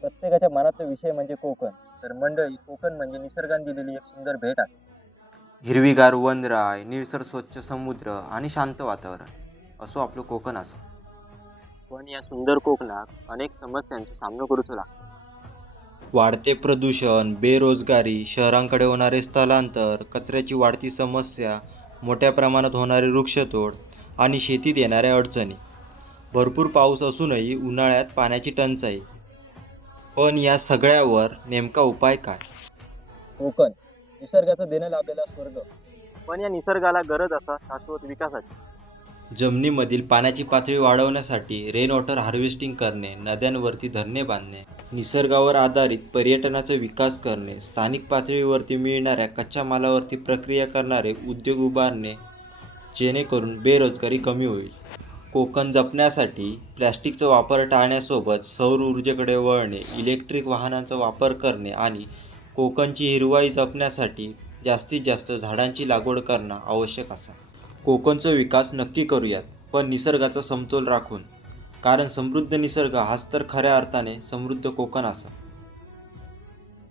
प्रत्येकाच्या मनातला विषय म्हणजे कोकण. तर मंडळी, कोकण म्हणजे निसर्गाने दिलेली एक सुंदर भेट आहे. हिरवीगार वनराय, निळसर स्वच्छ समुद्र आणि शांत वातावरण असो आपलं कोकण असं. पण या सुंदर कोकणात अनेक समस्यांचा सामना करूचो लागतो. वाढते प्रदूषण, बेरोजगारी, शहरांकडे होणारे स्थलांतर, कचऱ्याची वाढती समस्या, मोठ्या प्रमाणात होणारे वृक्षतोड आणि शेतीत येणाऱ्या अडचणी. भरपूर पाऊस असूनही उन्हाळ्यात पाण्याची टंचाई. पण या सगळ्यावर नेमका उपाय काय? कोकण निसर्गाचं देणं लाभलेला स्वर्ग. पण या निसर्गाला गरज असा शाश्वत विकासाची. जमिनीमधील पाण्याची पातळी वाढवण्यासाठी रेन वॉटर हार्वेस्टिंग करणे, नद्यांवरती धरणे बांधणे, निसर्गावर आधारित पर्यटनाचा विकास करणे, स्थानिक पातळीवरती मिळणाऱ्या कच्च्या मालावरती प्रक्रिया करणारे उद्योग उभारणे, जेणेकरून बेरोजगारी कमी होईल. कोकण जपण्यासाठी प्लॅस्टिकचा वापर टाळण्यासोबत सौर ऊर्जेकडे वळणे, इलेक्ट्रिक वाहनांचा वापर करणे आणि कोकणची हिरवाई जपण्यासाठी जास्तीत जास्त झाडांची लागवड करणं आवश्यक असा. कोकणचा विकास नक्की करूयात, पण निसर्गाचा समतोल राखून. कारण समृद्ध निसर्ग हाच तर खऱ्या अर्थाने समृद्ध कोकण असा.